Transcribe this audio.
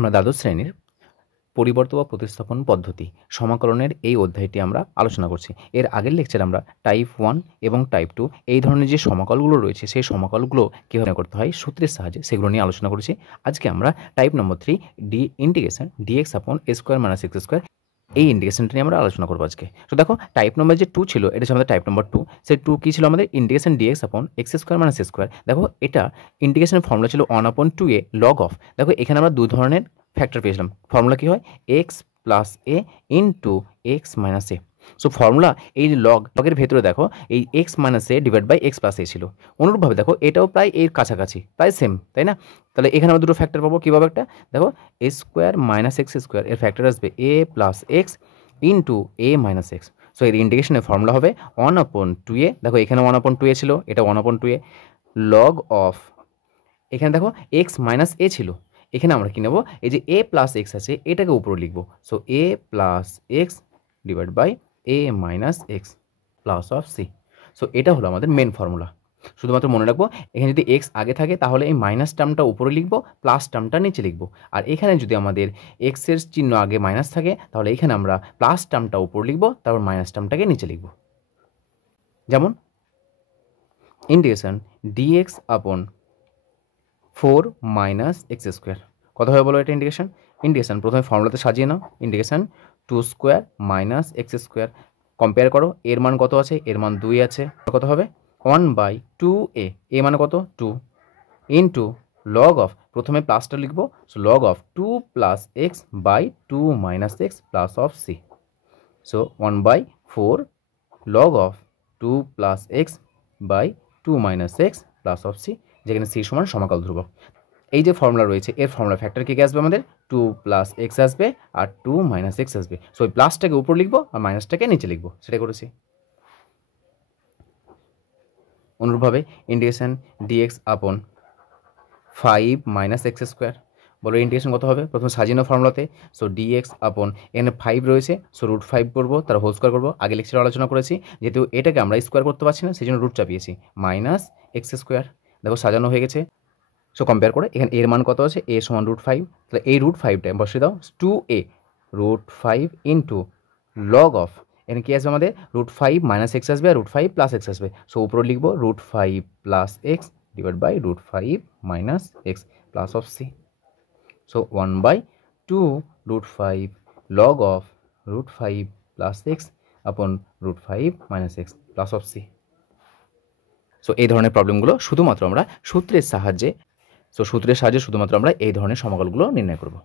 আমরা দ্বাদশ শ্রেণীর পরিবর্ত বা প্রতিস্থাপন পদ্ধতি সমাকলনের এই অধ্যায়টি আমরা আলোচনা করছি। এর আগের লেকচারে আমরা টাইপ 1 এবং টাইপ 2 এই ধরনের যে সমাকলগুলো রয়েছে সেই সমাকলগুলো কীভাবে করতে হয় সূত্রের সাহায্যে সেগুলো নিয়ে আলোচনা করেছি। আজকে আমরা টাইপ নম্বর 3 ডি ইন্টিগ্রেশন dx আপন a square minus x square এই ইন্টিগ্রেশনটা নিয়ে আমরা আলোচনা করবো আজকে। তো দেখো টাইপ নম্বর যে 2 ছিল এটা ছিল আমাদের টাইপ নম্বর 2। সেই 2 কী ছিল আমাদের ইন্টিগ্রেশন dx আপন x স্কোয়ার মাইনাস স্কোয়ার। দেখো এটা ইন্টিগ্রেশনের ফর্মুলা ছিল 1/2a লগ অফ। দেখো এখানে আমরা দুই ধরনের ফ্যাক্টর পেয়েছিলাম। ফর্মুলা কী হয় x plus a into x minus a. So formula এই লগের ভেতরে দেখো এই x minus a divide by x plus a ছিল। অনুরূপভাবে দেখো এটাও প্রায় এর কাছাকাছি, প্রায় সেম, তাই না? তাহলে এখানে আমরা দুটো ফ্যাক্টর পাবো। কীভাবে একটা দেখো এ স্কোয়ার মাইনাস এক্স স্কোয়ার এর ফ্যাক্টর আসবে এ প্লাস এক্স ইন্টু এ মাইনাস এক্স। সো এর ইন্টিগ্রেশনের ফর্মুলা হবে 1/2a। দেখো এখানে 1/2a ছিল, এটা 1/2a লগ অফ, এখানে দেখো এক্স মাইনাস এ ছিল, এখানে আমরা কী নেব, এই যে এ প্লাস এক্স আছে এটাকে উপরে লিখবো। So A plus x divide by A minus x plus of C. So এটা হলো আমাদের মেন ফর্মুলা। শুধুমাত্র মনে রাখবো এখানে যদি এক্স আগে থাকে তাহলে এই মাইনাস টার্মটা উপরে লিখবো, প্লাস টার্মটা নিচে লিখবো। আর এখানে যদি আমাদের এক্সের চিহ্ন আগে মাইনাস থাকে তাহলে এখানে আমরা প্লাস টার্মটা উপরে লিখবো, তারপর মাইনাস টার্মটাকে নিচে লিখবো। যেমন ইন্টিগ্রেশন ডিএক্স আপন 4 মাইনাস এক্স স্কোয়ার কত হবে বলো? এটা ইন্টিগ্রেশন প্রথমে ফর্মুলাতে সাজিয়ে নাও। Integration 2 square minus x square, compare করো, এর মান কত আছে? এর মান 2 আছে, কত হবে 1/2a, এ মানে কত 2 ইন্টু লগ অফ, প্রথমে প্লাসটা লিখবো, so log of 2 plus X by 2 minus x plus of C. So 1/4 log of 2 plus X by 2 minus x plus of C, যেখানে সি সমান সমাকল ধ্রুবক। এই যে ফর্মুলা রয়েছে এর ফর্মুলা ফ্যাক্টর কে আসবে আমাদের 2 প্লাস এক্স আসবে আর 2 মাইনাস এক্স আসবে। সো ওই প্লাসটাকে উপর লিখবো আর মাইনাসটাকে নিচে লিখবো, সেটা করেছি। অনুরূপভাবে ইন্টিগ্রেশন ডিএক্স আপন 5 মাইনাস এক্স স্কোয়ার, বলো ইন্টিগ্রেশন কত হবে? প্রথমে সাজিয়ে নাও ফর্মুলাতে। সো ডিএক্স আপন এখানে 5 রয়েছে, সো √5 করবো, তার হোল স্কোয়ার করবো। আগে লেকচারে আলোচনা করেছি যেহেতু এটাকে আমরা স্কোয়ার করতে পারছি না সেই জন্য রুট চাপিয়েছি, মাইনাস এক্স স্কোয়ার। দেখো সাজানো হয়ে গেছে। সো কম্পেয়ার করে এখানে এর মান কত আছে? এ সমান √5, তাহলে এই √5টা বসিয়ে দাও, 2a √5 ইন্টু লগ অফ, এখানে কী আসবে আমাদের √5 মাইনাস এক্স আসবে আর √5 প্লাস এক্স আসবে। সো উপরে লিখবো √5 plus x divide by √5 minus x plus of C. So 1/2 √5 log of √5 plus x upon √5 minus x plus of C. So এই ধরনের প্রবলেমগুলো শুধুমাত্র আমরা সূত্রের সাহায্যে শুধুমাত্র আমরা এই ধরনের সমাকলগুলো নির্ণয় করব।